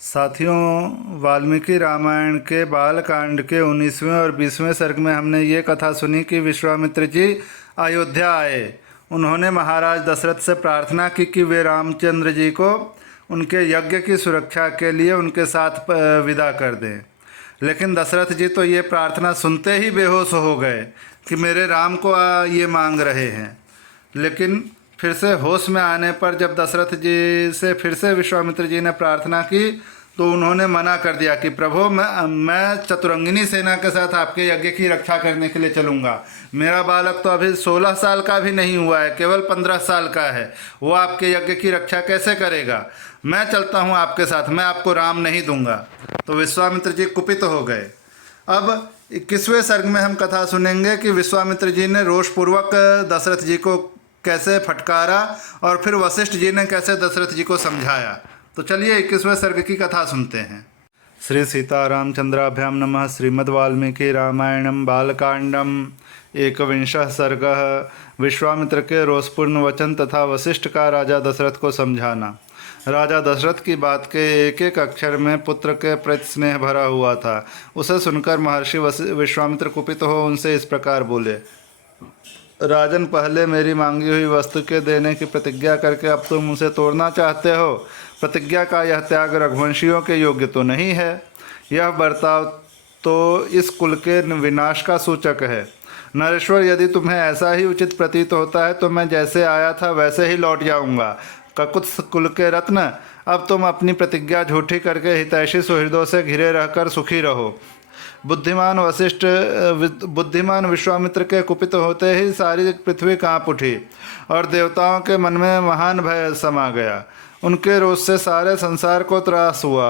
साथियों, वाल्मीकि रामायण के बालकांड के 19वें और 20वें सर्ग में हमने ये कथा सुनी कि विश्वामित्र जी अयोध्या आए। उन्होंने महाराज दशरथ से प्रार्थना की कि वे रामचंद्र जी को उनके यज्ञ की सुरक्षा के लिए उनके साथ विदा कर दें। लेकिन दशरथ जी तो ये प्रार्थना सुनते ही बेहोश हो गए कि मेरे राम को ये मांग रहे हैं। लेकिन फिर से होश में आने पर जब दशरथ जी से फिर से विश्वामित्र जी ने प्रार्थना की तो उन्होंने मना कर दिया कि प्रभु, मैं चतुरंगिनी सेना के साथ आपके यज्ञ की रक्षा करने के लिए चलूँगा। मेरा बालक तो अभी 16 साल का भी नहीं हुआ है, केवल 15 साल का है। वो आपके यज्ञ की रक्षा कैसे करेगा? मैं चलता हूँ आपके साथ, मैं आपको राम नहीं दूंगा। तो विश्वामित्र जी कुपित हो गए। अब 21वें सर्ग में हम कथा सुनेंगे कि विश्वामित्र जी ने रोषपूर्वक दशरथ जी को कैसे फटकारा और फिर वशिष्ठ जी ने कैसे दशरथ जी को समझाया। तो चलिए 21वें सर्ग की कथा सुनते हैं। श्री सीतारामचंद्राभ्याम नमः। श्रीमद् वाल्मीकि रामायणम बालकांडम 21 सर्ग। विश्वामित्र के रोषपूर्ण वचन तथा वशिष्ठ का राजा दशरथ को समझाना। राजा दशरथ की बात के एक एक अक्षर में पुत्र के प्रति स्नेह भरा हुआ था। उसे सुनकर महर्षि विश्वामित्र कुपित हो उनसे इस प्रकार बोले, राजन, पहले मेरी मांगी हुई वस्तु के देने की प्रतिज्ञा करके अब तुम उसे तोड़ना चाहते हो। प्रतिज्ञा का यह त्याग रघुवंशियों के योग्य तो नहीं है। यह बर्ताव तो इस कुल के विनाश का सूचक है। नरेश्वर, यदि तुम्हें ऐसा ही उचित प्रतीत होता है तो मैं जैसे आया था वैसे ही लौट जाऊंगा। ककुत्स कुल के रत्न, अब तुम अपनी प्रतिज्ञा झूठी करके हितैषी सुहृदों से घिरे रहकर सुखी रहो। बुद्धिमान विश्वामित्र के कुपित होते ही सारी पृथ्वी कांप उठी और देवताओं के मन में महान भय समा गया। उनके रोष से सारे संसार को त्रास हुआ।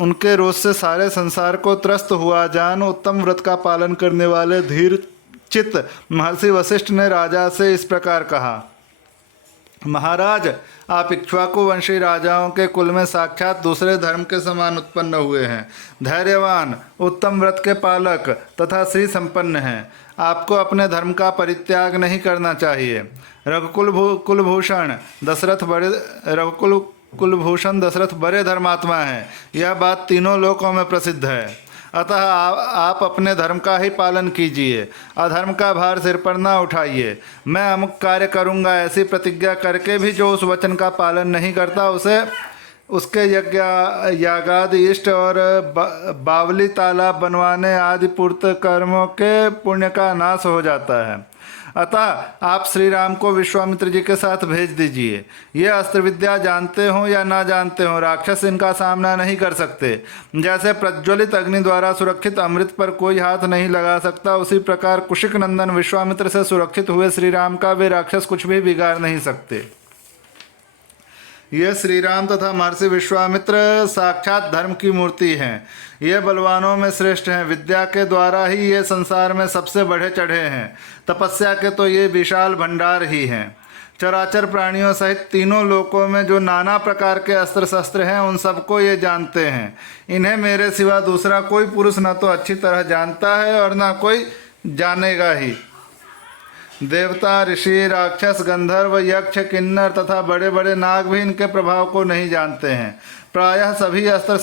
उनके रोष से सारे संसार को त्रस्त हुआ जान उत्तम व्रत का पालन करने वाले धीर चित्त महर्षि वशिष्ठ ने राजा से इस प्रकार कहा, महाराज, आप इक्ष्वाकु वंशी राजाओं के कुल में साक्षात दूसरे धर्म के समान उत्पन्न हुए हैं। धैर्यवान, उत्तम व्रत के पालक तथा श्री संपन्न हैं। आपको अपने धर्म का परित्याग नहीं करना चाहिए। कुलभूषण दशरथ बड़े धर्मात्मा हैं। यह बात तीनों लोकों में प्रसिद्ध है। अतः आप अपने धर्म का ही पालन कीजिए। अधर्म का भार सिर पर ना उठाइए। मैं अमुक कार्य करूँगा ऐसी प्रतिज्ञा करके भी जो उस वचन का पालन नहीं करता उसे उसके यागादि इष्ट और बावली तालाब बनवाने आदि पूर्त कर्मों के पुण्य का नाश हो जाता है। अतः आप श्री राम को विश्वामित्र जी के साथ भेज दीजिए। ये अस्त्र विद्या जानते हो या ना जानते हो, राक्षस इनका सामना नहीं कर सकते। जैसे प्रज्वलित अग्नि द्वारा सुरक्षित अमृत पर कोई हाथ नहीं लगा सकता, उसी प्रकार कुशिक नंदन विश्वामित्र से सुरक्षित हुए श्री राम का वे राक्षस कुछ भी बिगाड़ नहीं सकते। ये श्री राम तथा महर्षि विश्वामित्र साक्षात धर्म की मूर्ति हैं। ये बलवानों में श्रेष्ठ हैं। विद्या के द्वारा ही ये संसार में सबसे बढ़े चढ़े हैं। तपस्या के तो ये विशाल भंडार ही हैं। चराचर प्राणियों सहित तीनों लोकों में जो नाना प्रकार के अस्त्र शस्त्र हैं उन सबको ये जानते हैं। इन्हें मेरे सिवा दूसरा कोई पुरुष न तो अच्छी तरह जानता है और न कोई जानेगा ही। देवता, ऋषि, राक्षस, गंधर्व, यक्ष, किन्नर तथा बड़े बड़े नाग भी इनके प्रभाव को नहीं जानते हैं। प्रायः सभी अस्त्र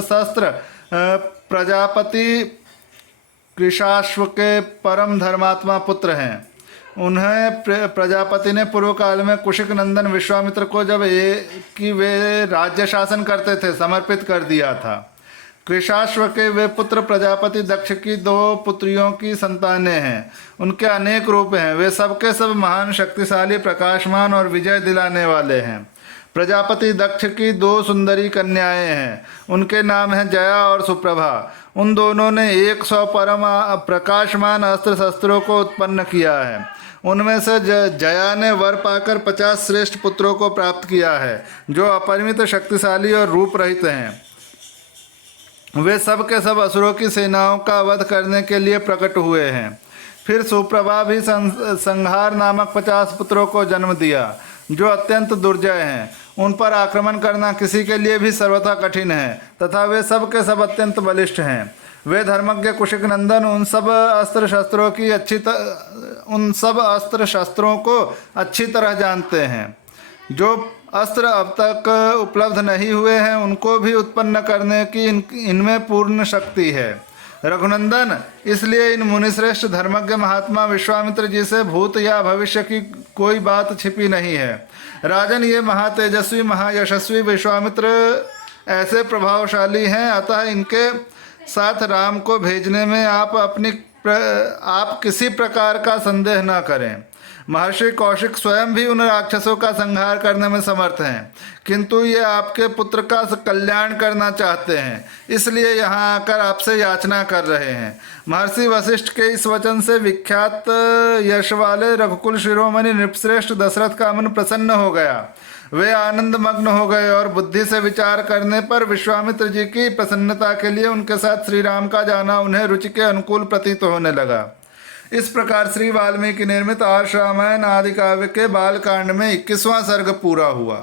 शस्त्र प्रजापति कृशाश्व के परम धर्मात्मा पुत्र हैं। उन्हें प्रजापति ने पूर्व काल में कुशिक नंदन विश्वामित्र को जब कि वे राज्य शासन करते थे समर्पित कर दिया था। कृशाश्व के वे पुत्र प्रजापति दक्ष की 2 पुत्रियों की संतानें हैं। उनके अनेक रूप हैं। वे सबके सब महान, शक्तिशाली, प्रकाशमान और विजय दिलाने वाले हैं। प्रजापति दक्ष की 2 सुंदरी कन्याएं हैं। उनके नाम हैं जया और सुप्रभा। उन दोनों ने 100 परम प्रकाशमान अस्त्र शस्त्रों को उत्पन्न किया है। उनमें से जया ने वर पाकर 50 श्रेष्ठ पुत्रों को प्राप्त किया है जो अपरिमित शक्तिशाली और रूप रहित हैं। वे सब के सब असुरों की सेनाओं का वध करने के लिए प्रकट हुए हैं। फिर सुप्रभा भी संहार नामक 50 पुत्रों को जन्म दिया जो अत्यंत दुर्जय हैं। उन पर आक्रमण करना किसी के लिए भी सर्वथा कठिन है तथा वे सब के सब अत्यंत बलिष्ठ हैं। वे धर्मज्ञ कुशिक नंदन उन सब अस्त्र शस्त्रों को अच्छी तरह जानते हैं। जो अस्त्र अब तक उपलब्ध नहीं हुए हैं उनको भी उत्पन्न करने की इनमें पूर्ण शक्ति है। रघुनंदन, इसलिए इन मुनिश्रेष्ठ धर्मज्ञ महात्मा विश्वामित्र जी से भूत या भविष्य की कोई बात छिपी नहीं है। राजन, ये महातेजस्वी महायशस्वी विश्वामित्र ऐसे प्रभावशाली हैं, अतः इनके साथ राम को भेजने में आप किसी प्रकार का संदेह न करें। महर्षि कौशिक स्वयं भी उन राक्षसों का संहार करने में समर्थ हैं, किंतु ये आपके पुत्र का कल्याण करना चाहते हैं, इसलिए यहाँ आकर आपसे याचना कर रहे हैं। महर्षि वशिष्ठ के इस वचन से विख्यात यश वाले रघुकुल शिरोमणि नृपश्रेष्ठ दशरथ का मन प्रसन्न हो गया। वे आनंद मग्न हो गए और बुद्धि से विचार करने पर विश्वामित्र जी की प्रसन्नता के लिए उनके साथ श्री राम का जाना उन्हें रुचि के अनुकूल प्रतीत होने लगा। इस प्रकार श्री वाल्मीकि निर्मित आर्ष रामायण आदि काव्य के बालकांड में 21वां सर्ग पूरा हुआ।